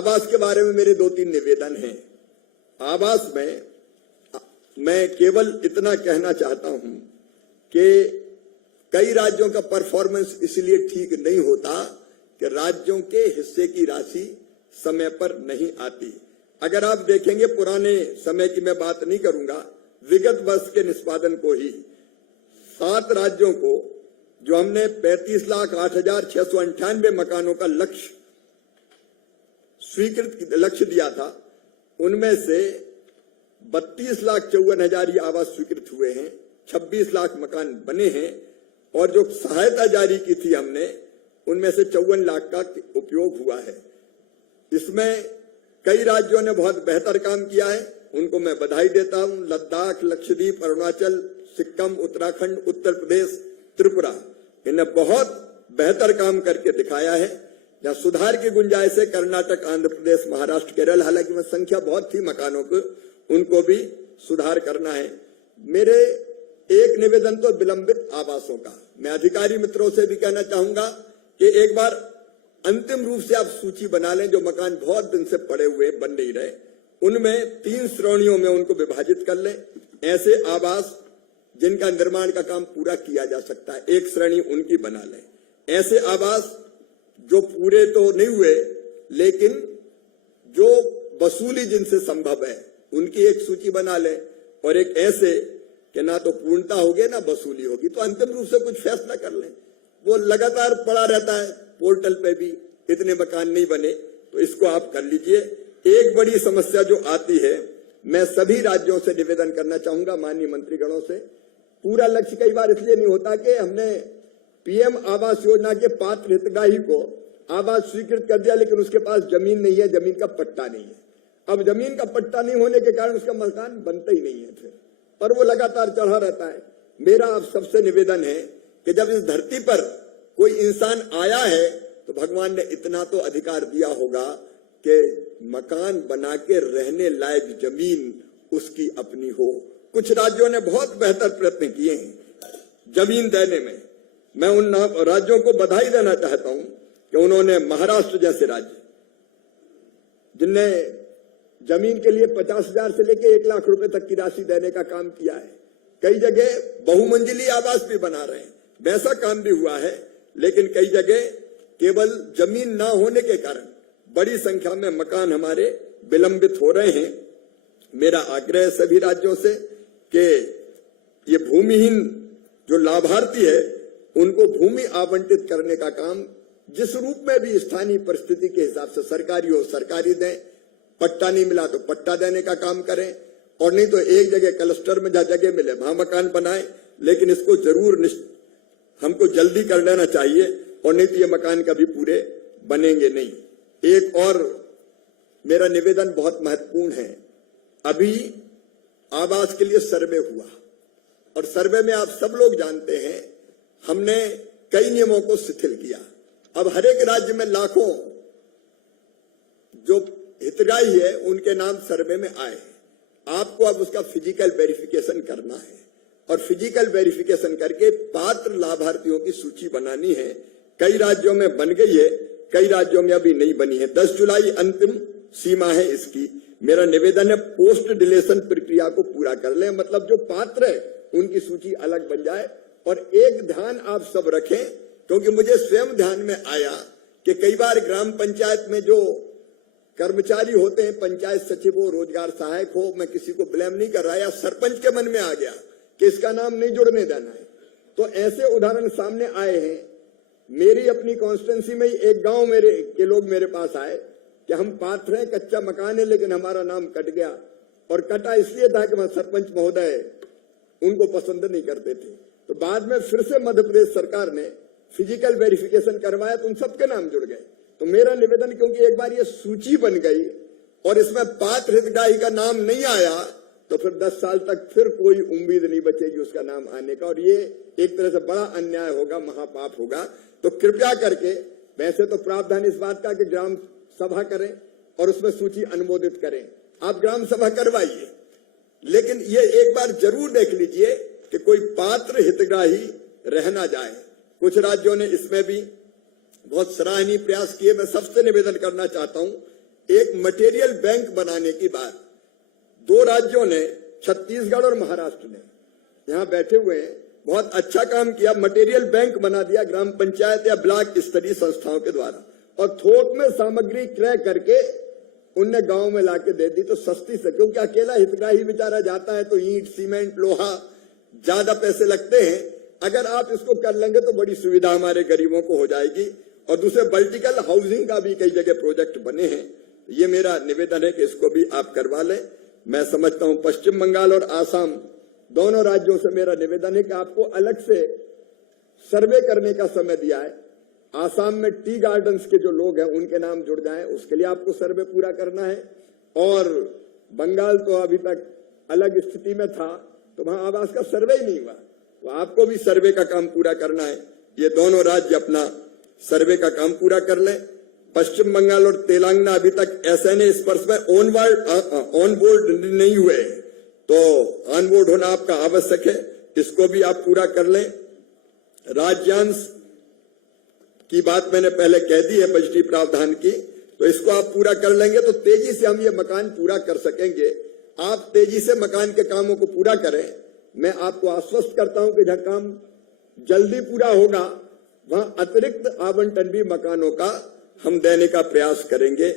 आवास के बारे में मेरे 2-3 निवेदन हैं। आवास में मैं केवल इतना कहना चाहता हूं कि कई राज्यों का परफॉर्मेंस इसलिए ठीक नहीं होता कि राज्यों के हिस्से की राशि समय पर नहीं आती। अगर आप देखेंगे, पुराने समय की मैं बात नहीं करूंगा, विगत वर्ष के निष्पादन को ही 7 राज्यों को जो हमने 35,08,698 मकानों का लक्ष्य दिया था, उनमें से 32,54,000 आवास स्वीकृत हुए हैं, 26 लाख मकान बने हैं और जो सहायता जारी की थी हमने, उनमें से 54 लाख का उपयोग हुआ है। इसमें कई राज्यों ने बहुत बेहतर काम किया है, उनको मैं बधाई देता हूं। लद्दाख, लक्षद्वीप, अरुणाचल, सिक्किम, उत्तराखंड, उत्तर प्रदेश, त्रिपुरा, इन्हें बहुत बेहतर काम करके दिखाया है। जहां सुधार की गुंजाइश है, कर्नाटक, आंध्र प्रदेश, महाराष्ट्र, केरल, हालांकि में संख्या बहुत थी मकानों को, उनको भी सुधार करना है। मेरे एक निवेदन तो विलंबित आवासों का, मैं अधिकारी मित्रों से भी कहना चाहूंगा कि एक बार अंतिम रूप से आप सूची बना लें, जो मकान बहुत दिन से पड़े हुए बन नहीं रहे, उनमें 3 श्रेणियों में उनको विभाजित कर लें। ऐसे आवास जिनका निर्माण का काम पूरा किया जा सकता है, एक श्रेणी उनकी बना लें। ऐसे आवास जो पूरे तो नहीं हुए लेकिन जो वसूली जिनसे संभव है, उनकी एक सूची बना लें। और एक ऐसे कि ना तो पूर्णता होगी ना वसूली होगी, तो अंतिम रूप से कुछ फैसला कर लें। वो लगातार पड़ा रहता है पोर्टल पे भी, इतने मकान नहीं बने, तो इसको आप कर लीजिए। एक बड़ी समस्या जो आती है, मैं सभी राज्यों से निवेदन करना चाहूंगा, माननीय मंत्रीगणों से, पूरा लक्ष्य कई बार इसलिए नहीं होता कि हमने पीएम आवास योजना के पात्र हितग्राही को आवास स्वीकृत कर दिया, लेकिन उसके पास जमीन नहीं है, जमीन का पट्टा नहीं है। अब जमीन का पट्टा नहीं होने के कारण उसका मकान बनता ही नहीं है फिर, और वो लगातार चढ़ा रहता है। मेरा आप सबसे निवेदन है कि जब इस धरती पर कोई इंसान आया है तो भगवान ने इतना तो अधिकार दिया होगा कि मकान बना के रहने लायक जमीन उसकी अपनी हो। कुछ राज्यों ने बहुत बेहतर प्रयत्न किए हैं जमीन देने में। मैं उन राज्यों को बधाई देना चाहता हूं कि उन्होंने महाराष्ट्र जैसे राज्य, जिनने जमीन के लिए 50,000 से लेकर 1 लाख रुपए तक की राशि देने का काम किया है, कई जगह बहुमंजिली आवास भी बना रहे हैं, वैसा काम भी हुआ है। लेकिन कई जगह केवल जमीन ना होने के कारण बड़ी संख्या में मकान हमारे विलंबित हो रहे हैं। मेरा आग्रह है सभी राज्यों से कि ये भूमिहीन जो लाभार्थी है, उनको भूमि आवंटित करने का काम जिस रूप में भी स्थानीय परिस्थिति के हिसाब से, सरकारी हो सरकारी दें, पट्टा नहीं मिला तो पट्टा देने का काम करें, और नहीं तो एक जगह क्लस्टर में जहां जगह मिले वहां मकान बनाएं। लेकिन इसको जरूर हमको जल्दी कर लेना चाहिए, और नहीं तो ये मकान कभी पूरे बनेंगे नहीं। एक और मेरा निवेदन बहुत महत्वपूर्ण है। अभी आवास के लिए सर्वे हुआ, और सर्वे में आप सब लोग जानते हैं हमने कई नियमों को शिथिल किया। अब हर एक राज्य में लाखों जो हितग्राही है उनके नाम सर्वे में आए। आपको अब उसका फिजिकल वेरिफिकेशन करना है, और फिजिकल वेरिफिकेशन करके पात्र लाभार्थियों की सूची बनानी है। कई राज्यों में बन गई है, कई राज्यों में अभी नहीं बनी है। 10 जुलाई अंतिम सीमा है इसकी। मेरा निवेदन है पोस्ट डिलेशन प्रक्रिया को पूरा कर लें, मतलब जो पात्र है उनकी सूची अलग बन जाए। और एक ध्यान आप सब रखें, क्योंकि मुझे स्वयं ध्यान में आया कि कई बार ग्राम पंचायत में जो कर्मचारी होते हैं, पंचायत सचिव हो, रोजगार सहायक हो, मैं किसी को ब्लेम नहीं कर रहा, या सरपंच के मन में आ गया कि इसका नाम नहीं जुड़ने देना है, तो ऐसे उदाहरण सामने आए हैं। मेरी अपनी कॉन्स्टिट्यूंसी में एक गांव मेरे के लोग मेरे पास आए कि हम पात्र हैं, कच्चा मकान है, लेकिन हमारा नाम कट गया। और कटा इसलिए था कि सरपंच महोदय उनको पसंद नहीं करते थे। तो बाद में फिर से मध्य प्रदेश सरकार ने फिजिकल वेरिफिकेशन करवाया तो उन सबके नाम जुड़ गए। तो मेरा निवेदन, क्योंकि एक बार ये सूची बन गई और इसमें पात्र हितग्राही का नाम नहीं आया, तो फिर 10 साल तक फिर कोई उम्मीद नहीं बचेगी उसका नाम आने का, और ये एक तरह से बड़ा अन्याय होगा, महापाप होगा। तो कृपया करके, वैसे तो प्रावधान इस बात का कि ग्राम सभा करें और उसमें सूची अनुमोदित करें, आप ग्राम सभा करवाइए, लेकिन ये एक बार जरूर देख लीजिए कि कोई पात्र हितग्राही रह ना जाए। कुछ राज्यों ने इसमें भी बहुत सराहनीय प्रयास किए। मैं सबसे निवेदन करना चाहता हूं, एक मटेरियल बैंक बनाने की बात दो राज्यों ने, छत्तीसगढ़ और महाराष्ट्र ने, यहां बैठे हुए हैं, बहुत अच्छा काम किया। मटेरियल बैंक बना दिया ग्राम पंचायत या ब्लॉक स्तरीय संस्थाओं के द्वारा, और थोक में सामग्री क्रय करके उनने गांव में लाके दे दी, तो सस्ती से, क्योंकि अकेला हितग्राही बेचारा जाता है तो ईंट, सीमेंट, लोहा ज्यादा पैसे लगते हैं। अगर आप इसको कर लेंगे तो बड़ी सुविधा हमारे गरीबों को हो जाएगी। और दूसरे वर्टिकल हाउसिंग का भी कई जगह प्रोजेक्ट बने हैं। ये मेरा निवेदन है कि इसको भी आप करवा लें। मैं समझता हूं पश्चिम बंगाल और आसाम दोनों राज्यों से मेरा निवेदन है कि आपको अलग से सर्वे करने का समय दिया है। आसाम में टी गार्डन्स के जो लोग हैं उनके नाम जुड़ जाएं, उसके लिए आपको सर्वे पूरा करना है। और बंगाल तो अभी तक अलग स्थिति में था, तो वहां आवास का सर्वे ही नहीं हुआ, तो आपको भी सर्वे का काम पूरा करना है। ये दोनों राज्य अपना सर्वे का काम पूरा कर लें। पश्चिम बंगाल और तेलंगाना अभी तक SNA स्पर्श में ऑन बोर्ड नहीं हुए, तो ऑन बोर्ड होना आपका आवश्यक है, इसको भी आप पूरा कर लें। राज्यांश की बात मैंने पहले कह दी है बजटीय प्रावधान की, तो इसको आप पूरा कर लेंगे तो तेजी से हम ये मकान पूरा कर सकेंगे। आप तेजी से मकान के कामों को पूरा करें। मैं आपको आश्वस्त करता हूं कि जहां काम जल्दी पूरा होगा वहां अतिरिक्त आवंटन भी मकानों का हम देने का प्रयास करेंगे।